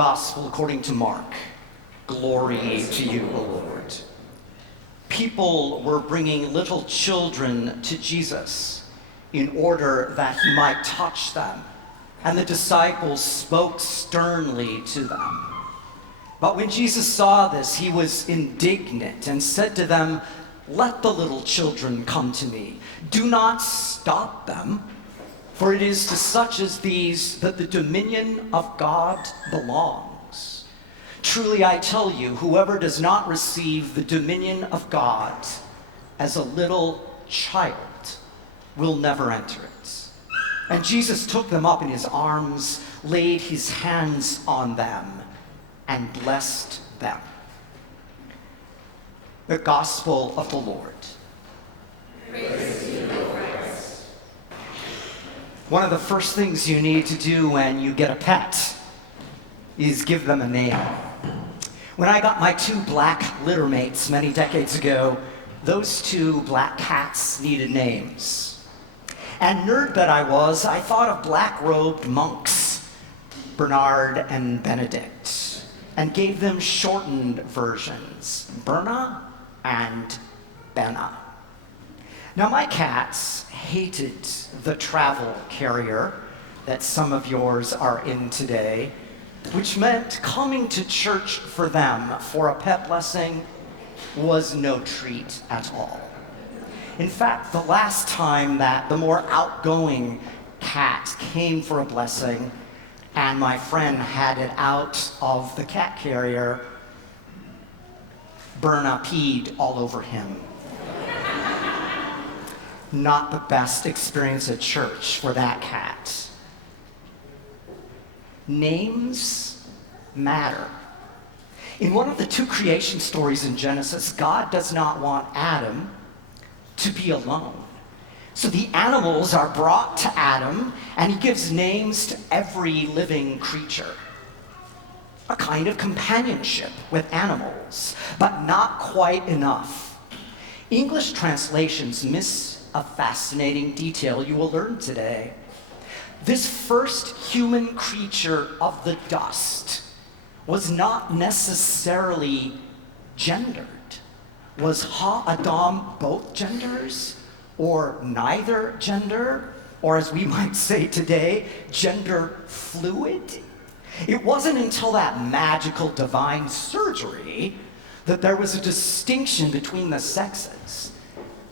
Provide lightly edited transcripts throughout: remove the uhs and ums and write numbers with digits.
Gospel according to Mark. Glory to you, O Lord. People were bringing little children to Jesus in order that he might touch them, and the disciples spoke sternly to them. But when Jesus saw this, he was indignant and said to them, "Let the little children come to me. Do not stop them, for it is to such as these that the dominion of God belongs. Truly I tell you, whoever does not receive the dominion of God as a little child will never enter it." And Jesus took them up in his arms, laid his hands on them, and blessed them. The Gospel of the Lord. Praise to you, Lord Christ. One of the first things you need to do when you get a pet is give them a name. When I got my 2 black litter mates many decades ago, those 2 black cats needed names. And nerd that I was, I thought of black-robed monks, Bernard and Benedict, and gave them shortened versions, Berna and Benna. Now, my cats hated the travel carrier that some of yours are in today, which meant coming to church for them for a pet blessing was no treat at all. In fact, the last time that the more outgoing cat came for a blessing and my friend had it out of the cat carrier, Berna peed all over him. Not the best experience at church for that cat. Names matter. In one of the 2 creation stories in Genesis, God does not want Adam to be alone. So the animals are brought to Adam, and he gives names to every living creature. A kind of companionship with animals, but not quite enough. English translations miss a fascinating detail you will learn today. This first human creature of the dust was not necessarily gendered. Was Ha-Adam both genders, or neither gender, or as we might say today, gender fluid? It wasn't until that magical divine surgery that there was a distinction between the sexes,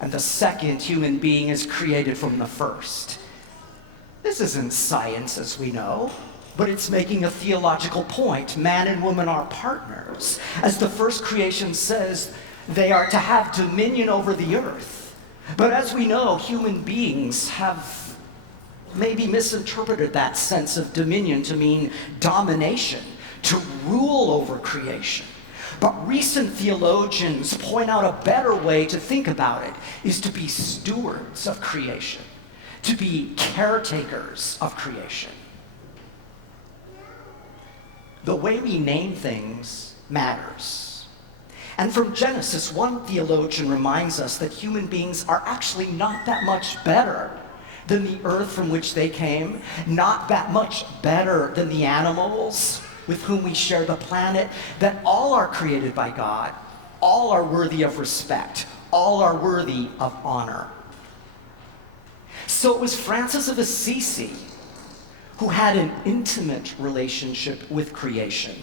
and the second human being is created from the first. This isn't science as we know, but it's making a theological point. Man and woman are partners. As the first creation says, they are to have dominion over the earth. But as we know, human beings have maybe misinterpreted that sense of dominion to mean domination, to rule over creation. But recent theologians point out a better way to think about it is to be stewards of creation, to be caretakers of creation. The way we name things matters. And from Genesis, one theologian reminds us that human beings are actually not that much better than the earth from which they came, not that much better than the animals with whom we share the planet, that all are created by God, all are worthy of respect, all are worthy of honor. So it was Francis of Assisi who had an intimate relationship with creation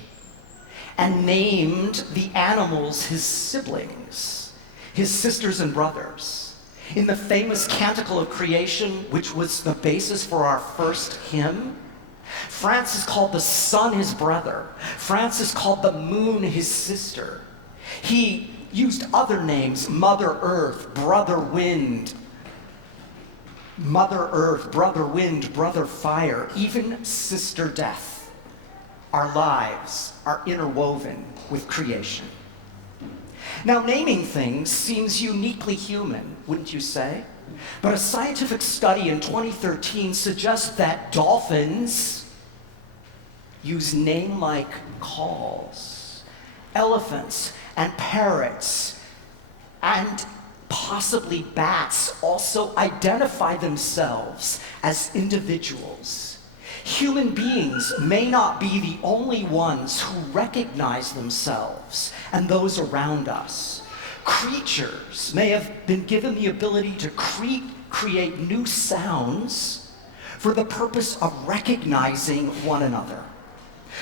and named the animals his siblings, his sisters and brothers. In the famous Canticle of Creation, which was the basis for our first hymn, Francis called the sun his brother. Francis called the moon his sister. He used other names, Mother Earth, Brother Wind, Brother Fire, even Sister Death. Our lives are interwoven with creation. Now, naming things seems uniquely human, wouldn't you say? But a scientific study in 2013 suggests that dolphins use name-like calls. Elephants and parrots and possibly bats also identify themselves as individuals. Human beings may not be the only ones who recognize themselves and those around us. Creatures may have been given the ability to create new sounds for the purpose of recognizing one another.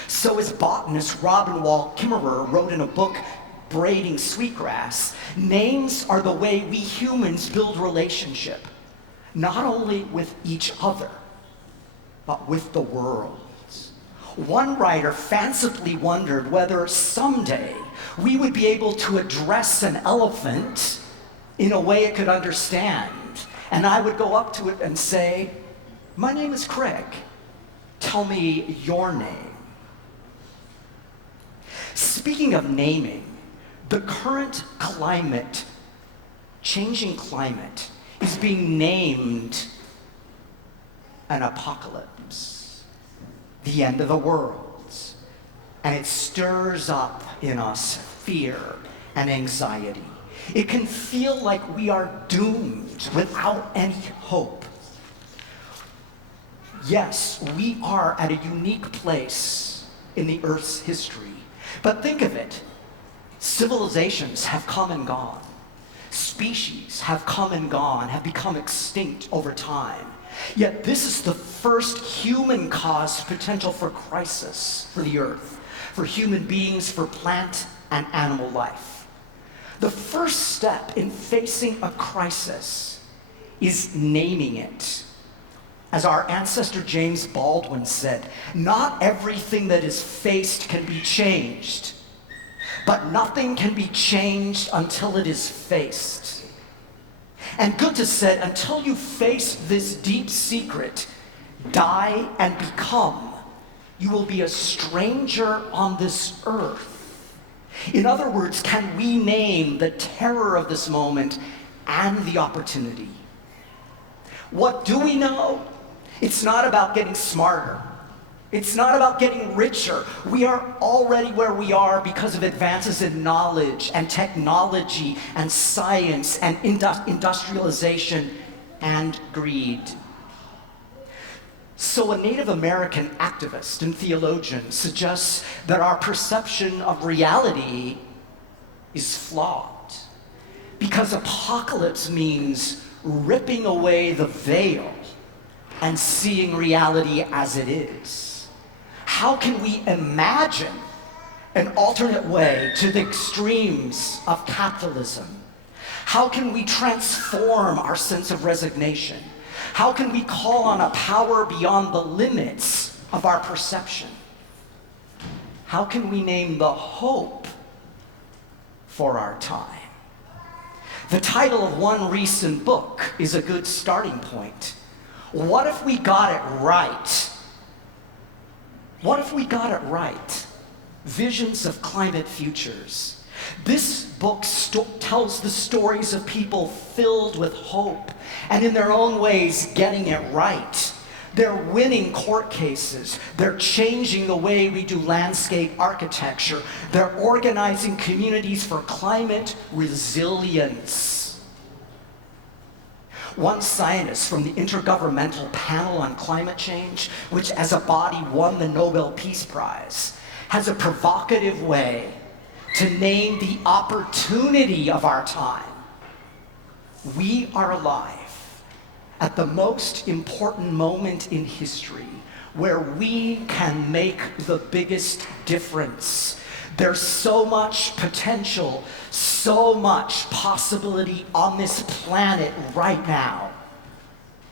So as botanist Robin Wall Kimmerer wrote in a book, Braiding Sweetgrass, names are the way we humans build relationship, not only with each other, but with the world. One writer fancifully wondered whether someday we would be able to address an elephant in a way it could understand. And I would go up to it and say, "My name is Craig. Tell me your name." Speaking of naming, the current climate, changing climate, is being named an apocalypse, the end of the world. And it stirs up in us fear and anxiety. It can feel like we are doomed without any hope. Yes, we are at a unique place in the Earth's history. But think of it. Civilizations have come and gone. Species have come and gone, have become extinct over time. Yet this is the first human-caused potential for crisis for the Earth, for human beings, for plant and animal life. The first step in facing a crisis is naming it. As our ancestor James Baldwin said, "Not everything that is faced can be changed, but nothing can be changed until it is faced." And Goethe said, "Until you face this deep secret, die and become, you will be a stranger on this earth." In other words, can we name the terror of this moment and the opportunity? What do we know? It's not about getting smarter. It's not about getting richer. We are already where we are because of advances in knowledge and technology and science and industrialization and greed. So a Native American activist and theologian suggests that our perception of reality is flawed, because apocalypse means ripping away the veil and seeing reality as it is. How can we imagine an alternate way to the extremes of capitalism? How can we transform our sense of resignation? How can we call on a power beyond the limits of our perception? How can we name the hope for our time? The title of one recent book is a good starting point. What if we got it right? What if we got it right? Visions of Climate Futures. This book tells the stories of people filled with hope and in their own ways getting it right. They're winning court cases. They're changing the way we do landscape architecture. They're organizing communities for climate resilience. One scientist from the Intergovernmental Panel on Climate Change, which as a body won the Nobel Peace Prize, has a provocative way to name the opportunity of our time. We are alive at the most important moment in history where we can make the biggest difference. There's so much potential, so much possibility on this planet right now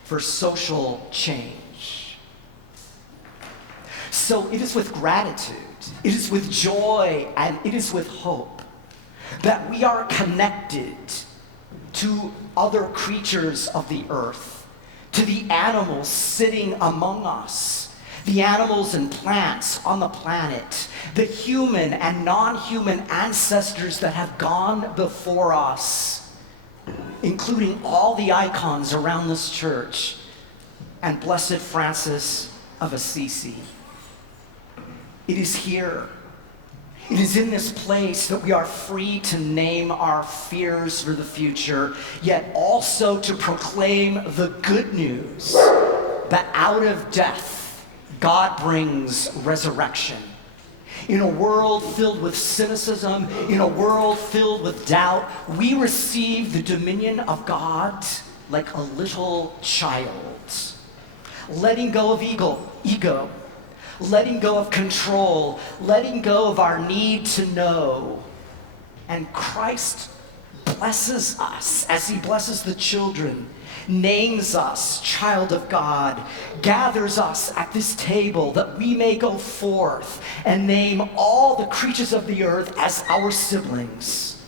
for social change. So it is with gratitude, it is with joy, and it is with hope that we are connected to other creatures of the earth, to the animals sitting among us, the animals and plants on the planet, the human and non-human ancestors that have gone before us, including all the icons around this church, and Blessed Francis of Assisi. It is here. It is in this place that we are free to name our fears for the future, yet also to proclaim the good news that out of death, God brings resurrection. In a world filled with cynicism, in a world filled with doubt, we receive the dominion of God like a little child. Letting go of ego, letting go of control, letting go of our need to know. And Christ blesses us as he blesses the children, names us child of God, gathers us at this table that we may go forth and name all the creatures of the earth as our siblings.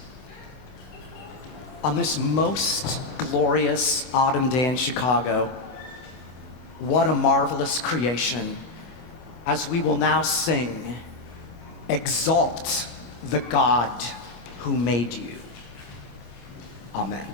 On this most glorious autumn day in Chicago, what a marvelous creation, as we will now sing, "Exalt the God who made you." Amen.